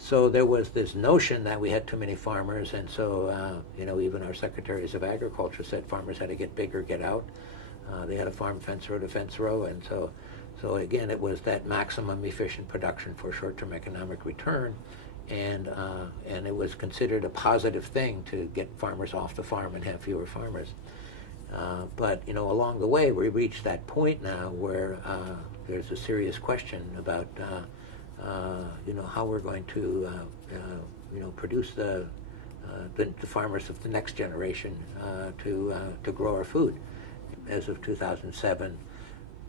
So there was this notion that we had too many farmers, and so even our secretaries of agriculture said farmers had to get bigger, get out. They had a farm fence row to fence row, and so again, it was that maximum efficient production for short-term economic return, and it was considered a positive thing to get farmers off the farm and have fewer farmers. But along the way, we reached that point now where there's a serious question about how we're going to produce the farmers of the next generation to grow our food. As of 2007,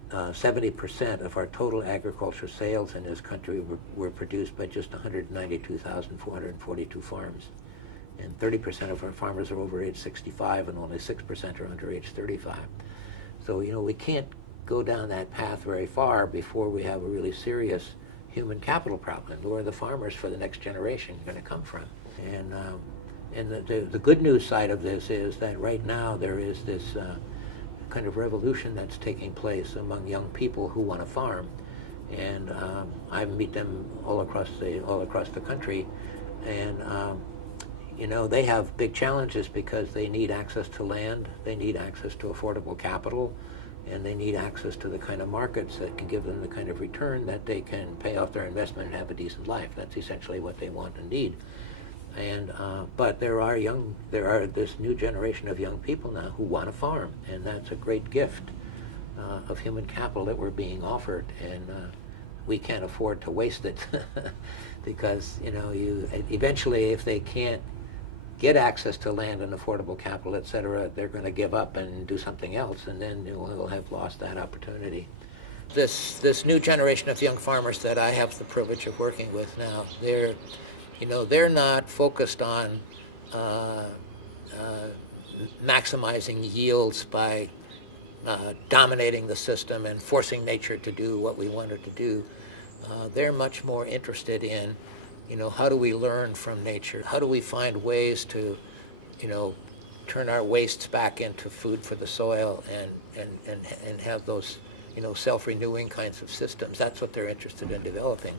70% of our total agriculture sales in this country were produced by just 192,442 farms. And 30% of our farmers are over age 65, and only 6% are under age 35. So, we can't go down that path very far before we have a really serious human capital problem. Where are the farmers for the next generation going to come from? And the good news side of this is that right now there is this kind of revolution that's taking place among young people who want to farm, and I meet them all across the country, and they have big challenges because they need access to land, they need access to affordable capital, and they need access to the kind of markets that can give them the kind of return that they can pay off their investment and have a decent life. That's essentially what they want and need. And but there are this new generation of young people now who want to farm, and that's a great gift of human capital that we're being offered, and we can't afford to waste it because eventually, if they can't get access to land and affordable capital, et cetera, they're going to give up and do something else, and then we'll have lost that opportunity. This new generation of young farmers that I have the privilege of working with now, they're not focused on maximizing yields by dominating the system and forcing nature to do what we want it to do. They're much more interested in, how do we learn from nature? How do we find ways to, turn our wastes back into food for the soil and have those, self-renewing kinds of systems? That's what they're interested in developing.